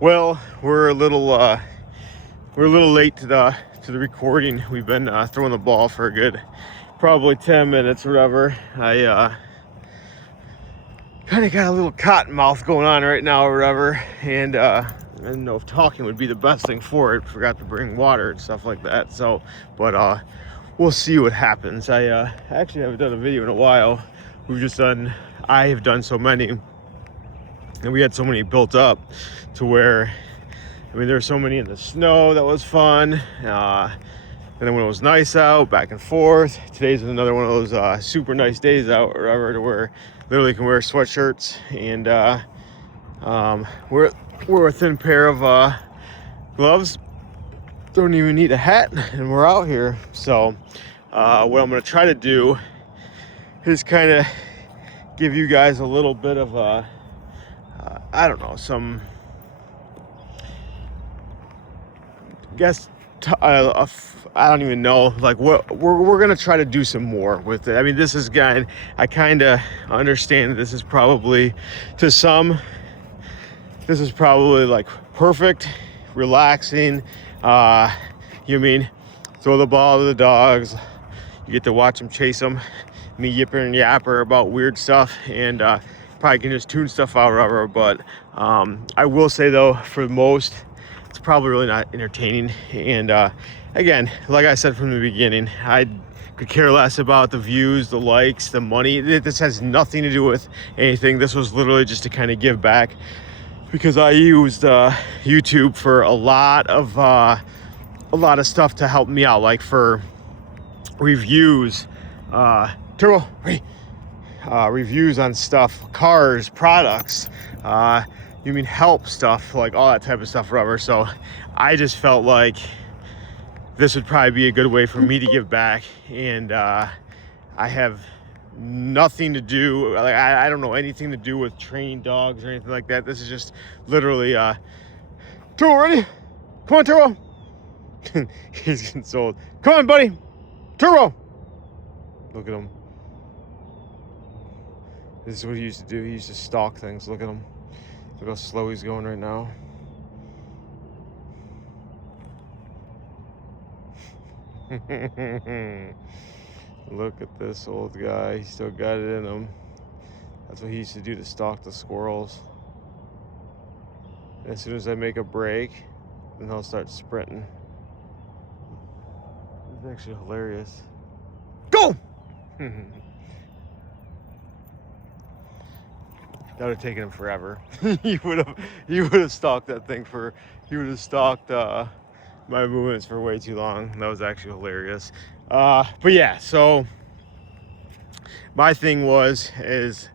Well, we're a little late to the recording. We've been throwing the ball for a good probably 10 minutes or whatever. I kind of got a little cotton mouth going on right now or whatever, and I didn't know if talking would be the best thing for it. Forgot to bring water and stuff like that. So, but we'll see what happens. I actually haven't done a video in a while. I have done so many, and we had so many built up to where, I mean, there were so many in the snow. That was fun. And then when it was nice out, back and forth. Today's another one of those super nice days out or whatever, to where literally can wear sweatshirts and we're a thin pair of gloves. Don't even need a hat, and we're out here. So what I'm gonna try to do is kind of give you guys a little bit of I don't know, some I don't even know, like, what we're gonna try to do some more with it. I mean, this is good. I kind of understand this is probably, to some, this is probably like perfect, relaxing. You mean throw the ball to the dogs, you get to watch them chase them, me yipper and yapper about weird stuff, and probably can just tune stuff out or whatever. But I will say though, for most, it's probably really not entertaining. And again, like I said from the beginning, I could care less about the views, the likes, the money. This has nothing to do with anything. This was literally just to kind of give back, because I used YouTube for a lot of stuff to help me out, like for reviews, Turbo, hey, reviews on stuff, cars, products, you mean help stuff, like all that type of stuff, rubber. So I just felt like this would probably be a good way for me to give back. And I have nothing to do, like I don't know anything to do with training dogs or anything like that. This is just literally Turbo, ready? Come on, Turbo. He's getting sold. Come on, buddy. Turbo. Look at him. This is what he used to do. He used to stalk things. Look at him. Look how slow he's going right now. Look at this old guy. He still got it in him. That's what he used to do to stalk the squirrels. And as soon as I make a break, then he'll start sprinting. It's actually hilarious. Go! That would have taken him forever. He would have stalked that thing for, he would have stalked my movements for way too long. That was actually hilarious. But yeah, so my thing is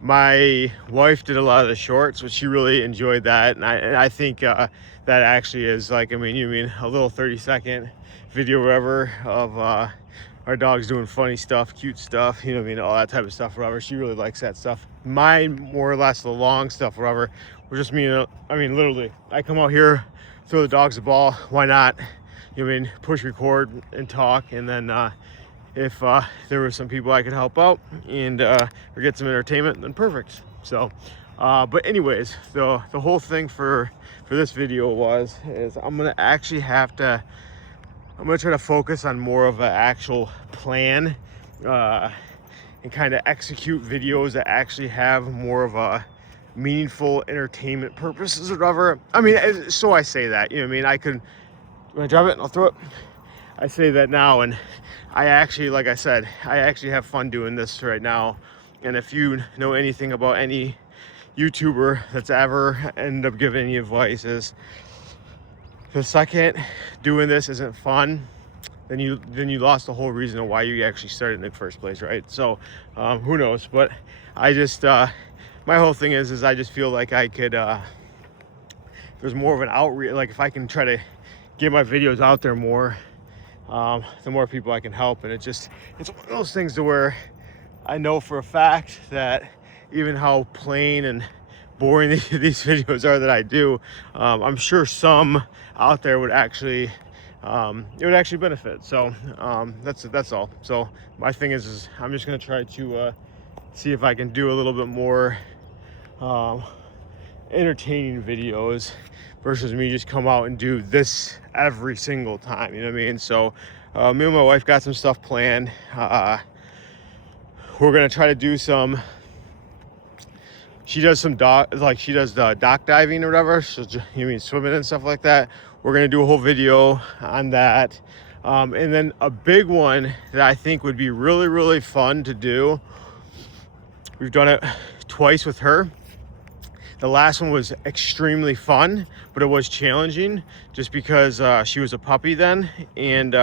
my wife did a lot of the shorts, which she really enjoyed that. And I think that actually is, like, I mean, you mean a little 30-second video or whatever of our dog's doing funny stuff, cute stuff, you know what I mean, all that type of stuff, whatever. She really likes that stuff. Mine, more or less, the long stuff, whatever, we're just me, I mean, literally, I come out here, throw the dogs the ball, why not? You know what I mean, push record and talk, and then if there were some people I could help out and or get some entertainment, then perfect. So, but anyways, the whole thing for this video is I'm gonna actually have to, I'm gonna try to focus on more of an actual plan and kind of execute videos that actually have more of a meaningful entertainment purposes or whatever. I mean, so I say that, you know what I mean? I could, when I drop it and I'll throw it, I say that now, and I actually, like I said, I actually have fun doing this right now. And if you know anything about any YouTuber that's ever ended up giving any advice, is the second doing this isn't fun, then you lost the whole reason of why you actually started in the first place, right? So who knows? But I just my whole thing is I just feel like I could there's more of an outreach, like if I can try to get my videos out there more, the more people I can help. And it's one of those things to where I know for a fact that even how plain and boring these videos are that I do, I'm sure some out there would actually it would actually benefit. So that's all. So my thing is I'm just gonna try to see if I can do a little bit more entertaining videos versus me just come out and do this every single time, you know what I mean? So me and my wife got some stuff planned. We're gonna try to do some, she does some she does the dock diving or whatever, so you mean swimming and stuff like that. We're gonna do a whole video on that. And then a big one that I think would be really, really fun to do. We've done it twice with her. The last one was extremely fun, but it was challenging just because she was a puppy then, and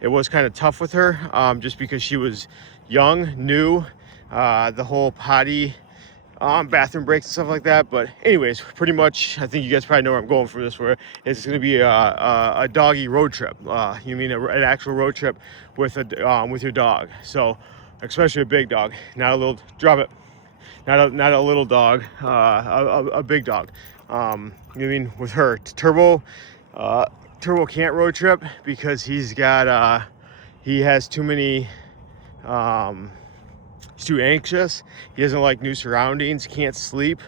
it was kind of tough with her just because she was young, new, the whole potty, bathroom breaks and stuff like that. But anyways, pretty much, I think you guys probably know where I'm going for this, where it's going to be a doggy road trip. You mean an actual road trip with your dog. So especially a big dog, not a little, drop it. Not a little dog, a big dog. You mean with her. Turbo can't road trip because he's got he has too many, he's too anxious. He doesn't like new surroundings, can't sleep.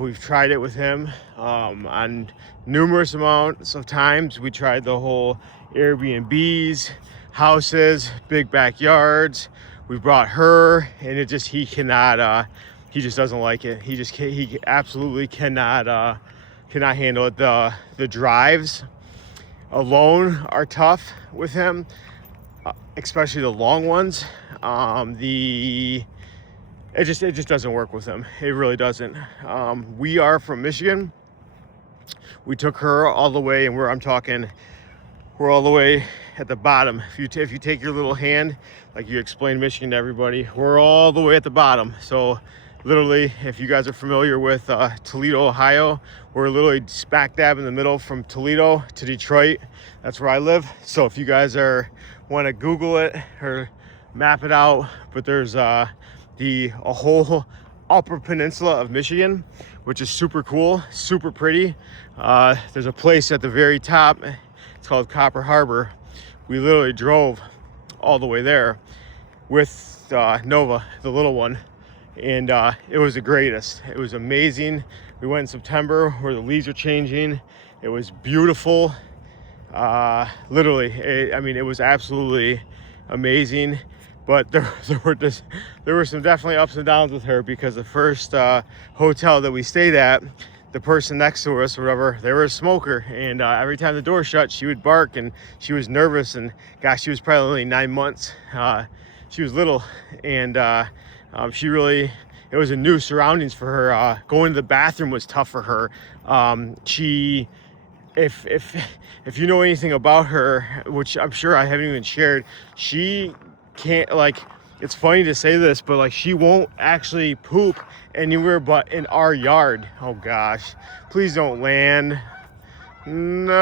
We've tried it with him on numerous amounts of times. We tried the whole Airbnbs, houses, big backyards. We brought her, and it just, he cannot, he just doesn't like it. He absolutely cannot handle it. The drives alone are tough with him, especially the long ones. It just doesn't work with him. It really doesn't. We are from Michigan. We took her all the way, and we're all the way at the bottom. If you take your little hand, like you explain Michigan to everybody, we're all the way at the bottom. So literally, if you guys are familiar with Toledo, Ohio, we're literally smack dab in the middle from Toledo to Detroit. That's where I live. So if you guys want to Google it or map it out, but there's a whole upper peninsula of Michigan, which is super cool, super pretty. There's a place at the very top. It's called Copper Harbor. We literally drove all the way there with Nova, the little one, and it was the greatest. It was amazing. We went in September where the leaves are changing. It was beautiful. Literally, it was absolutely amazing. But there were some definitely ups and downs with her, because the first hotel that we stayed at, the person next to us or whatever, they were a smoker, and every time the door shut, she would bark, and she was nervous. And gosh, she was probably only 9 months. She was little, and it was a new surroundings for her. Going to the bathroom was tough for her. If you know anything about her, which I'm sure I haven't even shared, she can't, like, it's funny to say this, but like, she won't actually poop anywhere but in our yard. Oh gosh, please don't land. No.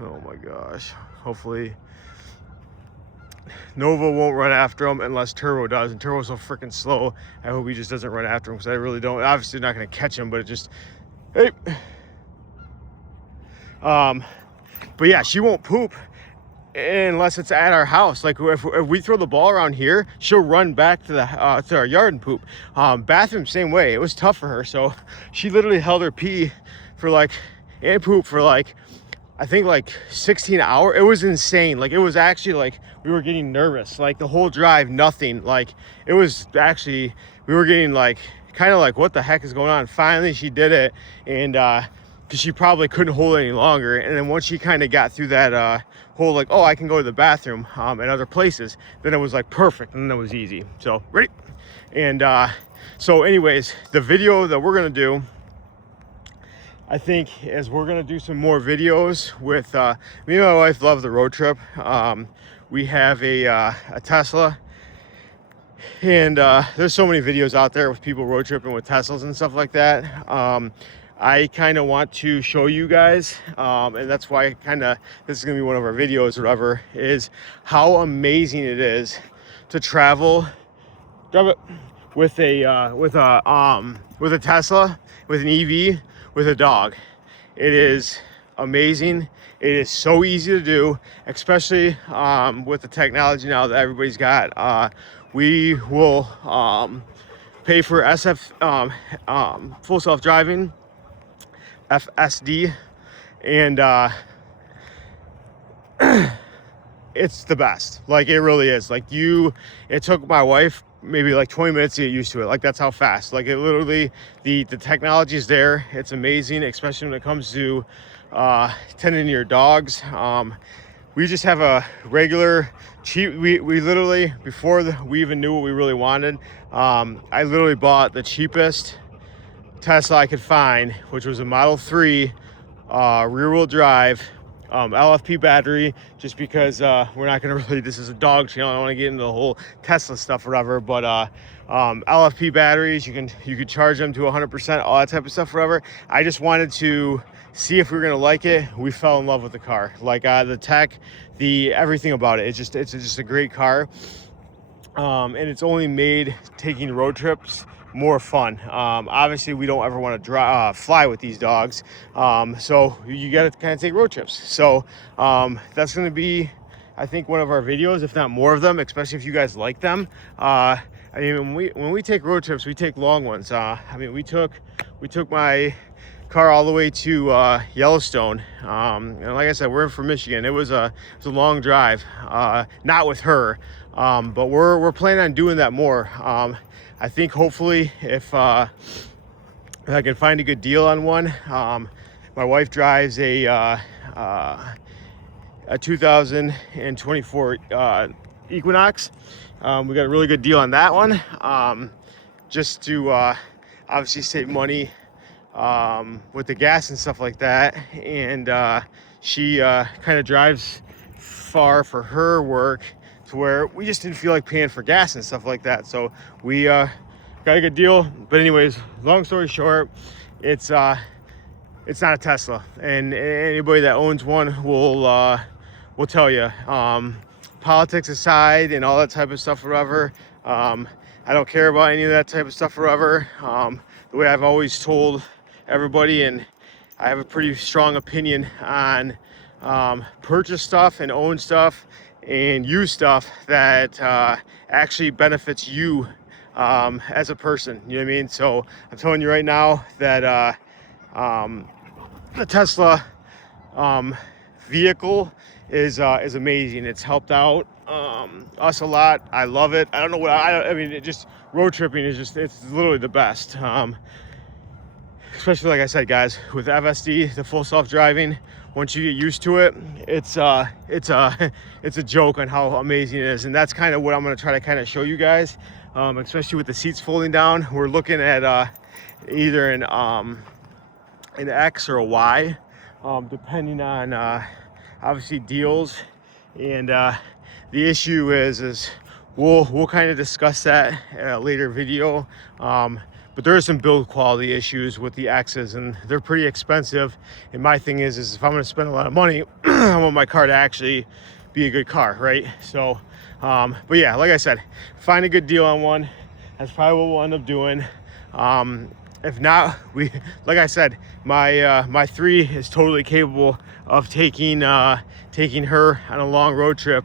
Oh my gosh. Hopefully Nova won't run after him unless Turbo does, and Turbo's so freaking slow. I hope he just doesn't run after him, because I really don't. Obviously not going to catch him, but it just, hey. But yeah, she won't poop unless it's at our house. Like if we throw the ball around here, she'll run back to our yard and poop. Bathroom, same way. It was tough for her, so she literally held her pee and poop for I think 16 hours. It was insane. Like, it was actually like we were getting nervous. Like the whole drive, nothing. Like, it was actually, we were getting kind of like, what the heck is going on? Finally, she did it, and because she probably couldn't hold it any longer. And then once she kind of got through that whole oh, I can go to the bathroom at other places, then it was perfect, and then it was easy. So ready? And so anyways, the video that we're gonna do, I think, is we're gonna do some more videos with me and my wife love the road trip. We have a Tesla, and there's so many videos out there with people road tripping with Teslas and stuff like that. I kind of want to show you guys, and that's why this is gonna be one of our videos or whatever, is how amazing it is to travel with a Tesla, with an EV, with a dog. It is amazing. It is so easy to do, especially with the technology now that everybody's got. We will pay for full self-driving, FSD, and it's the best. Like, it really is. Like, it took my wife maybe like 20 minutes to get used to it. Like, that's how fast. Like, it literally, the technology is there. It's amazing, especially when it comes to tending to your dogs. We just have a regular cheap, we literally, before we even knew what we really wanted, I literally bought the cheapest Tesla I could find, which was a Model 3 rear-wheel drive, LFP battery, just because we're not gonna really, this is a dog channel, I don't want to get into the whole Tesla stuff forever, but LFP batteries, you could charge them to 100%, all that type of stuff forever. I just wanted to see if we were gonna like it. We fell in love with the car, like the tech, everything about it. It's just a great car, and it's only made taking road trips more fun. Obviously we don't ever want to fly with these dogs, so you got to kind of take road trips. So that's going to be, I think, one of our videos, if not more of them, especially if you guys like them. I mean, when we take road trips, we take long ones. I mean, we took my car all the way to Yellowstone, and like I said, we're from Michigan. It was a long drive, not with her, but we're planning on doing that more. I think hopefully if I can find a good deal on one. My wife drives a 2024 Equinox. We got a really good deal on that one, just to obviously save money with the gas and stuff like that. And she kind of drives far for her work, to where we just didn't feel like paying for gas and stuff like that. So we got a good deal. But anyways, long story short, it's not a Tesla, and anybody that owns one will tell you. Politics aside and all that type of stuff forever, I don't care about any of that type of stuff forever. The way I've always told everybody, and I have a pretty strong opinion on purchase stuff and own stuff and use stuff that actually benefits you as a person. You know what I mean? So I'm telling you right now that the Tesla vehicle is amazing. It's helped out us a lot. I love it. I don't know what I mean. It just, road tripping is just, it's literally the best. Especially, like I said, guys, with FSD, the full self-driving, once you get used to it, it's a joke on how amazing it is. And that's kind of what I'm going to try to kind of show you guys, especially with the seats folding down. We're looking at either an X or a Y, depending on obviously deals. And the issue is we'll kind of discuss that in a later video. But there are some build quality issues with the X's, and they're pretty expensive. And my thing is if I'm going to spend a lot of money, I want my car to actually be a good car, right? So, but yeah, like I said, find a good deal on one. That's probably what we'll end up doing. If not, like I said, my 3 is totally capable of taking her on a long road trip.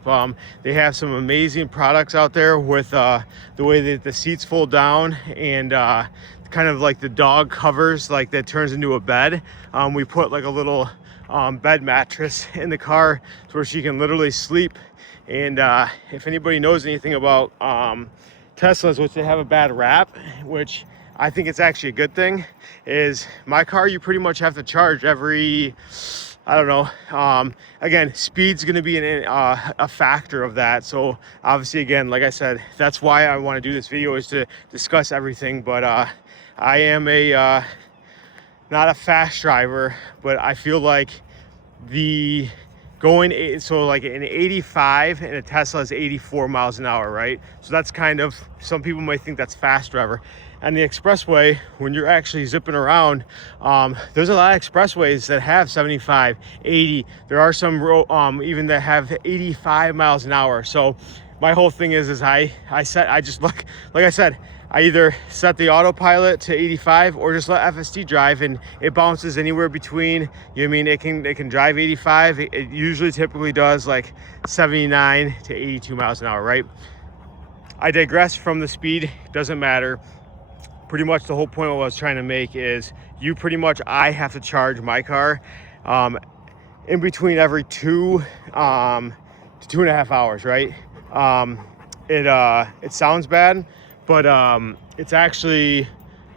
They have some amazing products out there with the way that the seats fold down, and kind of like the dog covers, like that turns into a bed. We put like a little bed mattress in the car to where she can literally sleep. And if anybody knows anything about Teslas, which they have a bad rap, which I think it's actually a good thing, is my car, you pretty much have to charge every, I don't know. Again, speed's going to be a factor of that. So obviously, again, like I said, that's why I want to do this video, is to discuss everything. But I am not a fast driver, but I feel like so like an 85 and a Tesla is 84 miles an hour, right? So that's kind of, some people might think that's fast driver. And the expressway, when you're actually zipping around, there's a lot of expressways that have 75, 80. There are some even that have 85 miles an hour. So my whole thing is I just like I said, I either set the autopilot to 85 or just let FSD drive, and it bounces anywhere between, you know what I mean, it can drive 85. It usually typically does like 79 to 82 miles an hour, right? I digress from the speed, doesn't matter. pretty much the whole point of what I was trying to make is I have to charge my car in between every 2 to 2.5 hours, right? It sounds bad, but it's actually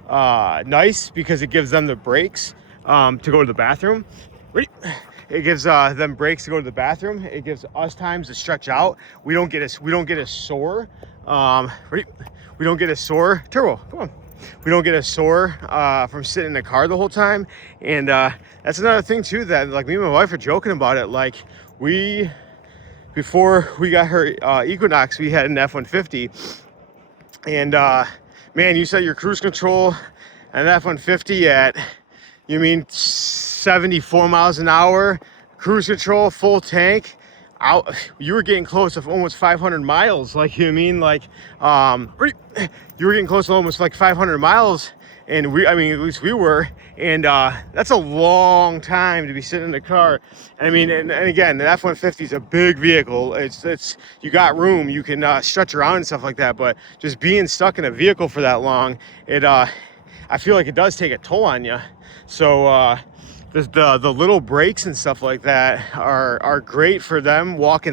nice because it gives them the breaks to go to the bathroom. It gives them breaks to go to the bathroom. It gives us times to stretch out. We don't get a sore. We don't get a sore. Turbo, come on. We don't get a sore from sitting in the car the whole time. And that's another thing too, that like me and my wife are joking about it. Like before we got her Equinox, we had an F-150, and man, you set your cruise control and F-150 at, you mean 74 miles an hour, cruise control, full tank, out, you were getting close to almost 500 miles. Like, you know what I mean? Like, you were getting close to almost like 500 miles. And at least we were. And that's a long time to be sitting in the car. And again, the F-150 is a big vehicle. It's you got room, you can stretch around and stuff like that. But just being stuck in a vehicle for that long, I feel like it does take a toll on you. So the little breaks and stuff like that are great for them. Like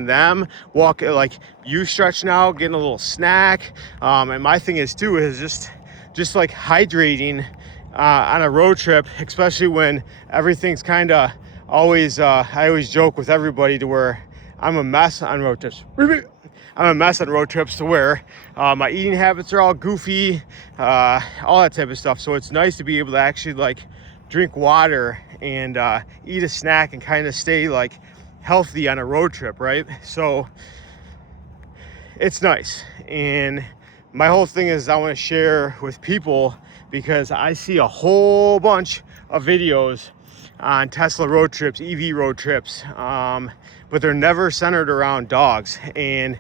you stretching out, getting a little snack. And my thing is too is just like hydrating on a road trip, especially when everything's kind of always. I always joke with everybody to where I'm a mess on road trips. I'm a mess on road trips to where my eating habits are all goofy, all that type of stuff. So it's nice to be able to actually like drink water and eat a snack and kind of stay like healthy on a road trip, right? So it's nice. And my whole thing is I want to share with people because I see a whole bunch of videos on Tesla road trips, EV road trips, but they're never centered around dogs and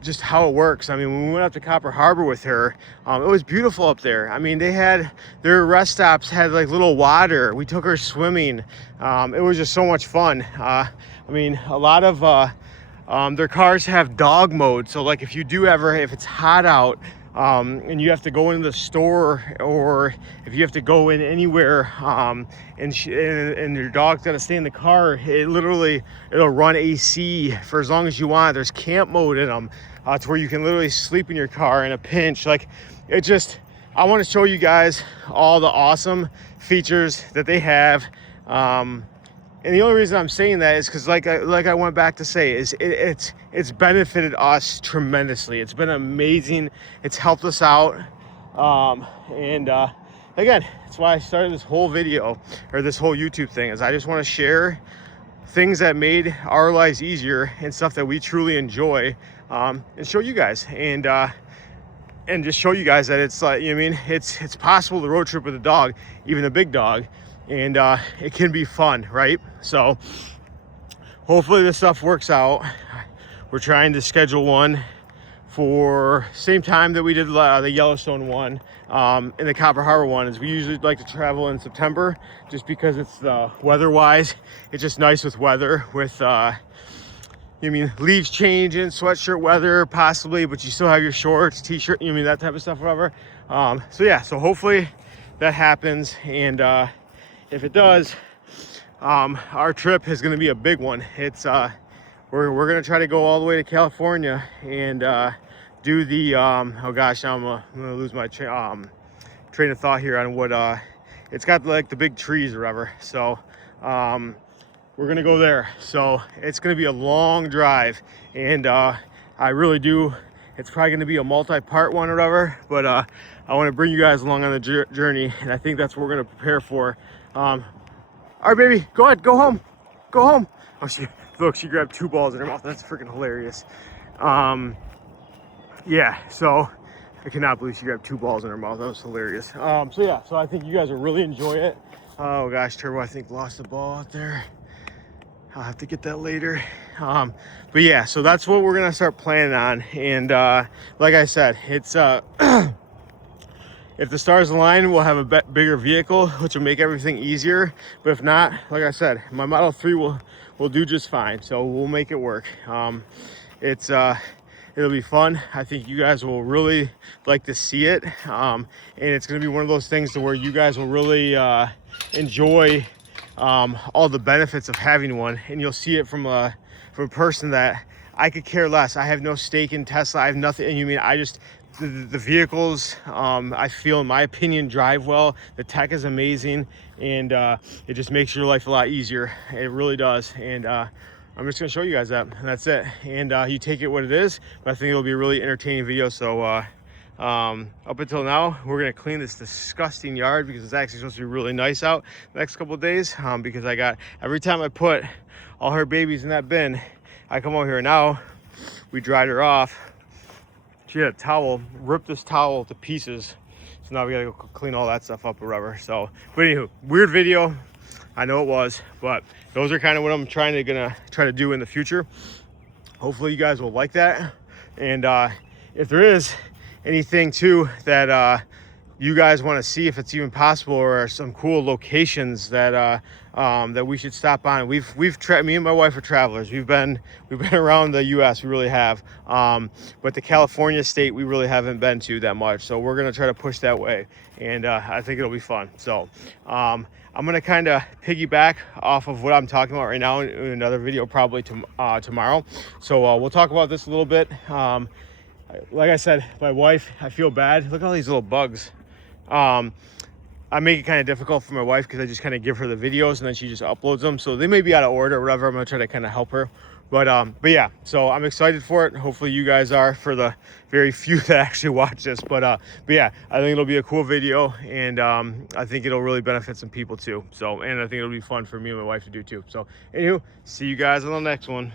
just how it works. When we went up to Copper Harbor with her, it was beautiful up there. They had their rest stops had like little water. We took her swimming. It was just so much fun. A lot of their cars have dog mode. So like if it's hot out, and you have to go into the store, or if you have to go in anywhere, and your dog's got to stay in the car, it'll run AC for as long as you want. There's camp mode in them, to where you can literally sleep in your car in a pinch. Like I want to show you guys all the awesome features that they have. And the only reason I'm saying that is because, like I went back to say, is it's benefited us tremendously. It's been amazing. It's helped us out. Again, that's why I started this whole video or this whole YouTube thing. Is I just want to share things that made our lives easier and stuff that we truly enjoy, and show you guys and just show you guys that it's like, it's possible to road trip with a dog, even a big dog. And it can be fun, right? So hopefully this stuff works out. We're trying to schedule one for same time that we did the Yellowstone one, and the Copper Harbor one. Is we usually like to travel in September just because it's weather-wise, it's just nice with weather, with leaves changing, sweatshirt weather possibly, but you still have your shorts, t-shirt, that type of stuff, whatever. So hopefully that happens. And if it does, our trip is going to be a big one. It's we're going to try to go all the way to California and do the oh gosh, now I'm gonna lose my train of thought here on what it's got, like the big trees or whatever. So we're gonna go there. So it's gonna be a long drive, and I really do. It's probably gonna be a multi-part one or whatever, but I want to bring you guys along on the journey, and I think that's what we're gonna prepare for. All right, baby, go ahead, go home. Oh, she grabbed 2 balls in her mouth. That's freaking hilarious. Yeah, so I cannot believe she grabbed 2 balls in her mouth. That was hilarious. So I think you guys will really enjoy it. Oh gosh, Turbo, I think lost the ball out there. I'll have to get that later. But yeah, so that's what we're gonna start planning on. And like I said, it's if the stars align, we'll have a bigger vehicle, which will make everything easier. But if not, like I said, my Model 3 will do just fine. So we'll make it work. It's It'll be fun. I think you guys will really like to see it, and it's going to be one of those things to where you guys will really enjoy all the benefits of having one, and you'll see it from a person that I could care less. I have no stake in Tesla. I have nothing. And you mean I just the vehicles, I feel, in my opinion, drive well. The tech is amazing, and it just makes your life a lot easier. It really does. And I'm just gonna show you guys that, and that's it. And you take it what it is, but I think it'll be a really entertaining video. So up until now, we're gonna clean this disgusting yard because it's actually supposed to be really nice out the next couple of days, because I got, every time I put all her babies in that bin, I come over here. Now we dried her off. She had a towel, ripped this towel to pieces, so now we gotta go clean all that stuff up or whatever. So, but anywho, weird video, I know it was, but those are kind of what I'm gonna try to do in the future. Hopefully you guys will like that. And if there is anything too that you guys want to see, if it's even possible, or some cool locations that that we should stop on. Me and my wife are travelers. We've been around the US, we really have, but the California state we really haven't been to that much, so we're gonna try to push that way, and I think it'll be fun. So I'm gonna kind of piggyback off of what I'm talking about right now in another video, probably tomorrow. So we'll talk about this a little bit. Like I said, my wife, I feel bad. Look at all these little bugs. I make it kind of difficult for my wife because I just kind of give her the videos and then she just uploads them. So they may be out of order or whatever. I'm gonna try to kind of help her. But yeah, so I'm excited for it. Hopefully you guys are, for the very few that actually watch this. But yeah, I think it'll be a cool video, and I think it'll really benefit some people too. So, and I think it'll be fun for me and my wife to do too. So anywho, see you guys on the next one.